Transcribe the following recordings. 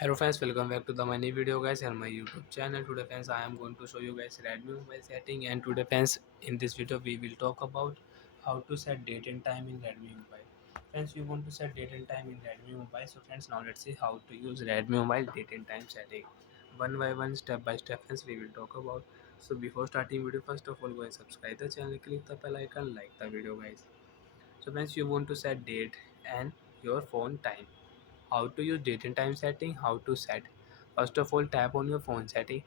Hello friends, welcome back to the my new video guys and my YouTube channel. Today friends, I am going to show you guys Redmi mobile setting, and today friends, in this video we will talk about how to set date and time in Redmi mobile. Friends, you want to set date and time in Redmi mobile. So friends, now let's see how to use Redmi mobile date and time setting. One by one, step by step friends, we will talk about. So before starting video, first of all go and subscribe the channel, click the bell icon, like the video guys. So friends, you want to set date and your phone time. How to use date and time setting, how to set. First of all, tap on your phone setting.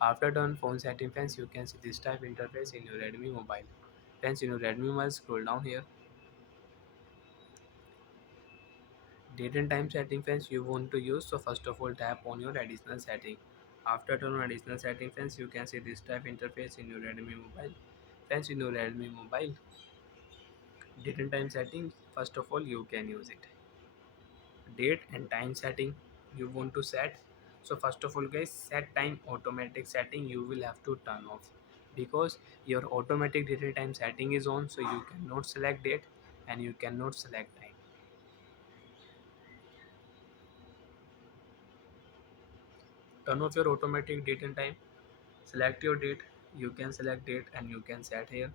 After done phone setting friends, you can see this type interface in your Redmi mobile. Friends, in your Redmi mobile, scroll down here. Date and time setting friends you want to use. So first of all, tap on your additional setting. After turn on additional setting friends, you can see this type interface in your Redmi mobile. Friends, in your Redmi mobile, date and time setting, first of all you can use it. Date and time setting you want to set. So first of all guys, set time automatic setting you will have to turn off, because your automatic date and time setting is on, so you cannot select date and you cannot select time. Turn off your automatic date and time, select your date, you can select date and you can set here.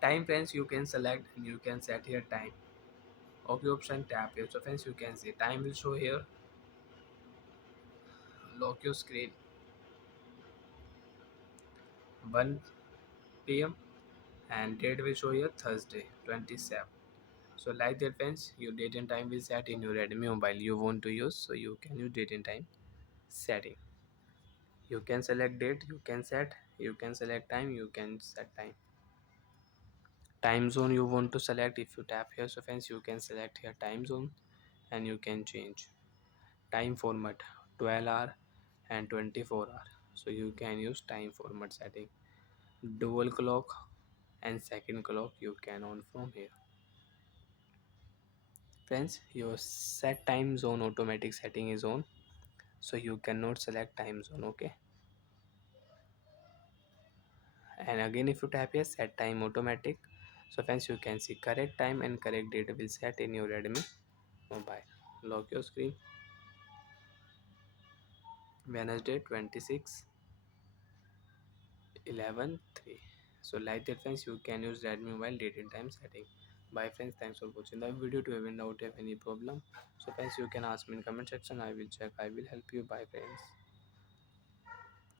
Time friends, you can select and you can set here time. Okay, option, tap here. So friends, you can see time will show here. Lock your screen, 1 p.m, and date will show here Thursday 27. So like that friends, your date and time will set in your Redmi mobile you want to use. So you can use date and time setting. You can select date, you can set, you can select time, you can set time. Time zone you want to select, if you tap here, so friends you can select here time zone and you can change time format, 12 hour and 24 hour. So you can use time format setting. Dual clock and second clock you can on from here. Friends, your set time zone automatic setting is on, so you cannot select time zone. Okay, and again if you tap here set time automatic, so friends you can see correct time and correct date will set in your Redmi mobile. Lock your screen, Wednesday 26 11 3. So like that friends, you can use Redmi mobile date and time setting. Bye friends, thanks for watching the video. To even out have any problem, so friends you can ask me in comment section, I will check, I will help you. Bye friends.